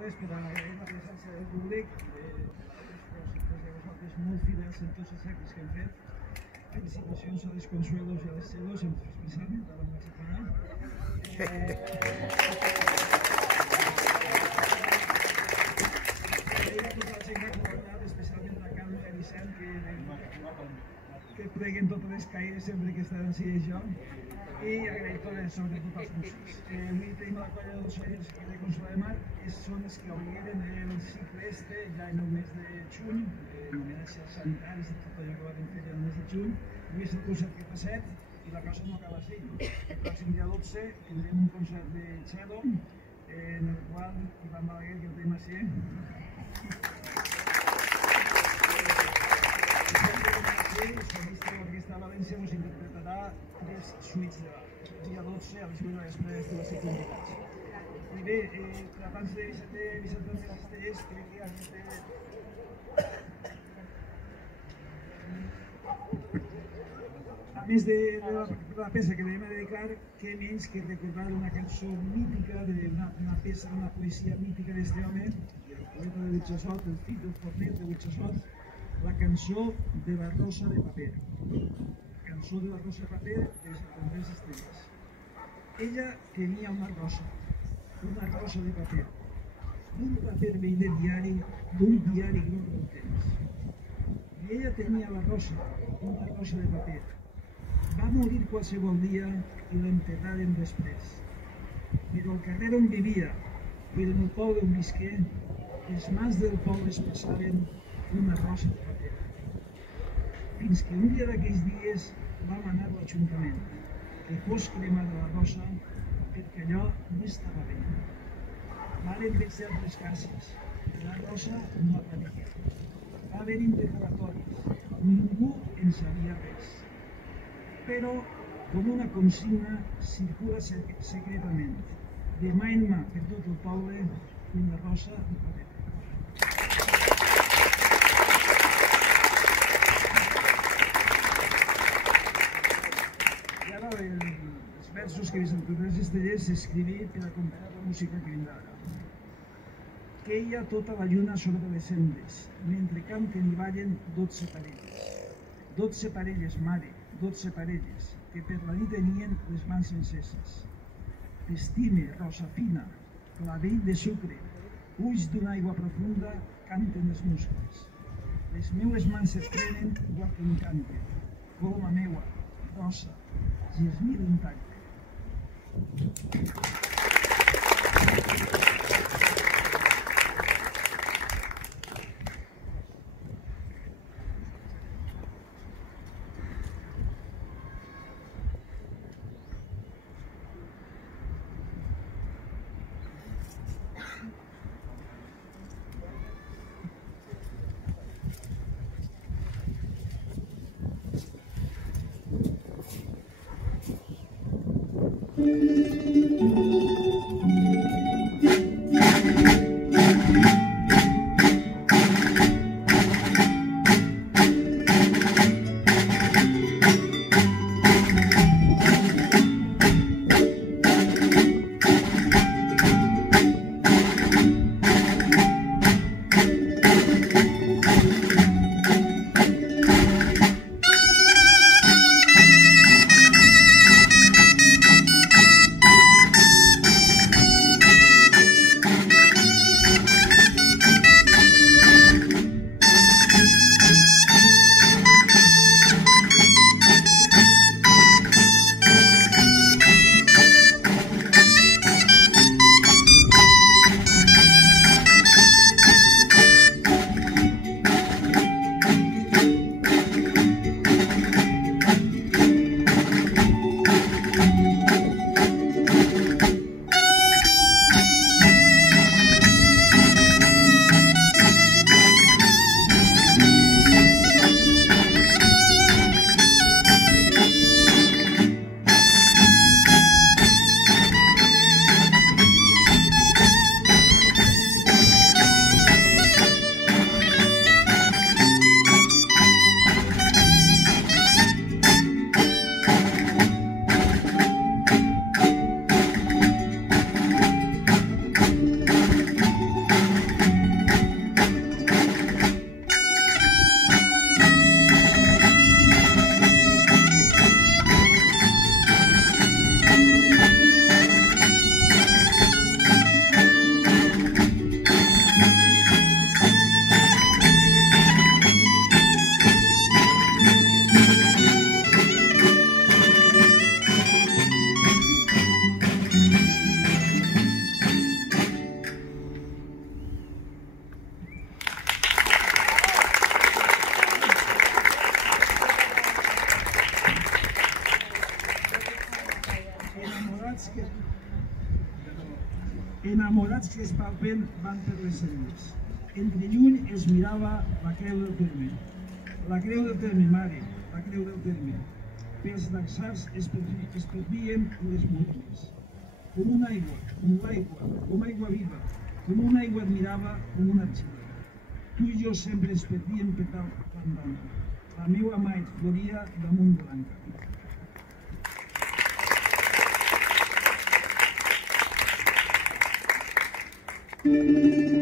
paraules per agrair la presència del públic, de vosaltres molt fidels en tots els actes que hem fet. Felicitacions a les Consuelos i a les Celos, especialment a la mexicana. A tota la gent que ha col·laborat, especialment a Carme i a Vicent, que pleguen totes les caires sempre que estan així i això. I agrair sobretot als músics. Avui tenim la colla dels oients de Consola de Mar, que són els que obrigueren el cicle este ja en el mes de juny, en homenatge als sanitaris i tot allò que vam fer en el mes de juny. Avui és el concert que fa 7 i la cosa no acaba així. El pròxim dia 12 tindrem un concert de cello, en el qual Ivan Balaguer, que el tenim així, el solista de l'Orquestra de València us interpretarà 3 suites de Bach. El dia 12 a les 8 de vespre esteu a ser convidats. I bé, abans de Vicent de Castellers, crec que a més de la peça que vam dedicar, què menys que recordar una cançó mítica, una peça, una poesia mítica d'este home, el poeta de Burjassot, el fill del forner de Burjassot, la cançó de la rosa de paper. Cançó de la rosa de paper de Andrés Estrellas. Ella tenia una rosa de paper. Un paper vell de diari, d'un diari gros del temps. I ella tenia la rosa, una rosa de paper. Va morir qualsevol dia i l'enterraren després. Però al carrer on vivia, i en el poble on visqué, els mans del poble es passaven una rosa de paper. Fins que un dia d'aquells dies vam anar a l'Ajuntament, que fos cremada la rosa perquè allò no estava bé. Varen deixar les cases, la rosa no aparegué. Va haver interrogatoris, ningú en sabia res. Però, com una consigna, circula secretament, de mà en mà per tot el poble, una rosa de paper. Els versos que Vicent Andrés Estrellas escriví per acompanyar la música que vindrà ara. Queia tota la lluna sobre les sendes, mentre canten i ballen 12 parelles. 12 parelles, mare, 12 parelles, que per la nit tenien les mans enceses. T'estime, rosa fina, clavell de sucre, ulls d'una aigua profunda, canten els muscles. Les meues mans et prenen igual que encanten, coloma meua, rosa, gesmir intacte. Enamorats que es palpen van per les celles. Entre lluny es mirava la creu del terme. La creu del terme, mare, la creu del terme. Pels daxars es perdien les morenes. Com una aigua, com aigua viva, com una aigua et mirava com una argila. Tu i jo sempre es perdíem per tal bandana. La meva mà et floria damunt blanca. Thank you.